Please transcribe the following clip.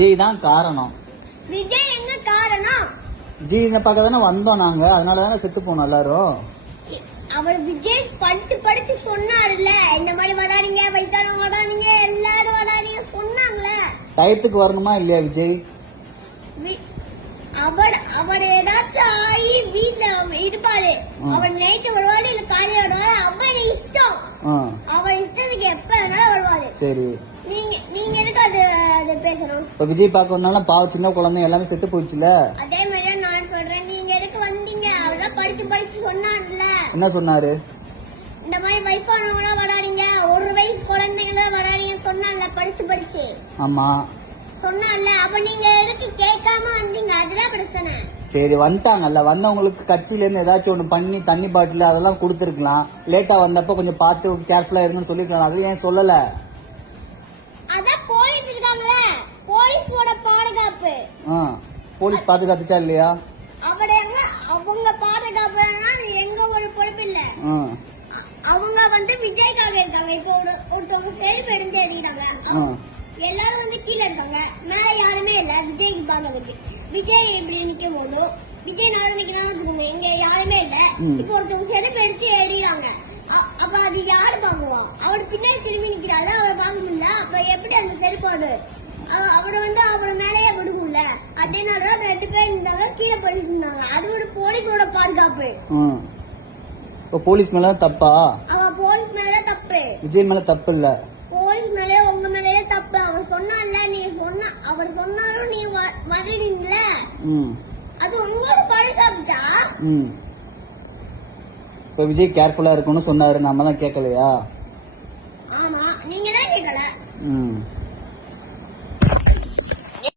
விஜய் தான் காரணம். விஜய் என்ன காரணம்? விஜய் இந்த பக்கம் தானே வந்தோம் நாங்க, அதனால தானே செத்து போனோம் எல்லாரும். அவர் விஜய் படிச்சு சொன்னாருல்ல, இந்த மாதிரி வராதீங்க, வயசானவங்க வராதீங்க, எல்லாரும் வராதீங்க சொன்னாங்களே. டயத்துக்கு வரணுமா இல்லையா விஜய்? அவர் ஏதாச்சும் ஆகி வீட்டுல இருப்பாரு, அவர் நைட்டு வருவாரு இல்ல காலையில வருவாரு, அவர் இஷ்டம். அவர் இஷ்டத்துக்கு எப்ப வேணாலும் வருவாரு. சரி, நீங்க எதுக்கு அது பேசணும்? இப்ப விஜய் பார்க்க வந்தாலும் பாவ சின்ன குழந்தை எல்லாமே செத்து போச்சுல. அதே மாதிரி நான் சொல்றேன், நீங்க எதுக்கு வந்தீங்க? அவர்தான் படிச்சு சொன்னார்ல. என்ன சொன்னாரு? இந்த மாதிரி வயசானவங்க வராதீங்க, ஒரு வயசு குழந்தைங்கள வராதீங்க சொன்னார்ல, படிச்சு. ஆமா சொன்னார்ல, அப்ப நீங்க எதுக்கு கேட்காம வந்தீங்க? அதுதான் பிரச்சனை. சரி, வந்துட்டாங்கல்ல, வந்தவங்களுக்கு கட்சியில இருந்து ஏதாச்சும் ஒண்ணு பண்ணி தண்ணி பாட்டில் அதெல்லாம் கொடுத்துருக்கலாம். லேட்டா வந்தப்ப கொஞ்சம் பார்த்து கேர்ஃபுல்லா இருங்கன்னு சொல்லிருக்கலாம். அது ஏன் சொல்லல? அதான் போலீஸ் இருக்காங்கல்ல, போலீஸோட பாதுகாப்பு. போலீஸ் பாதுகாத்துச்சா இல்லையா? அவங்க பாதுகாப்புனா எங்க ஒரு பொறுப்பு இல்ல. அவங்க விஜய்க்காக இருக்காங்க. இப்போ ஒருத்தவங்க செருப்பு எடுத்து எறிகிறாங்க, எல்லாரும் கீழே இருக்காங்க, மேல யாருமே இல்ல. விஜய்க்கு பாதுகாப்பு. விஜய் இப்படி நிக்கும் போது விஜய் நாளை நிக்கிறாங்க, எங்க யாருமே இல்ல. இப்போ ஒருத்தவங்க செருப்பு எடுத்து எறிகிறாங்க, அப்ப அது யாரு பாக்குவா? அவர் பின்னாடி திரும்பி நிக்கிறாரு, அவரை பார்க்க முடியல. அப்ப எப்படி அந்த செருப்பாடு அவரை அவர் மேலேயே விடுங்கல்ல. அதனாலதான் 2 பேர் இருந்தாங்க, கீழே படிச்சு இருந்தாங்க. அது ஒரு போலீஸோட பாதுகாப்பு. போலீஸ் மேல தப்பா? போலீஸ் மேல தப்பு, விஜய் மேல தப்பு இல்ல. போலீஸ் மேலே உங்க மேலேயே தப்பு. அவர் சொன்னால, நீங்க அவர் சொன்னாலும் நீங்க வரீங்கல்ல, அது உங்களோட பாதுகாப்புச்சா? இப்ப விஜய் கேர்ஃபுல்லா இருக்கணும்னு சொன்னாரு, நம்ம தான் கேட்கலையா? ஆமா, நீங்க தான் கேட்கல.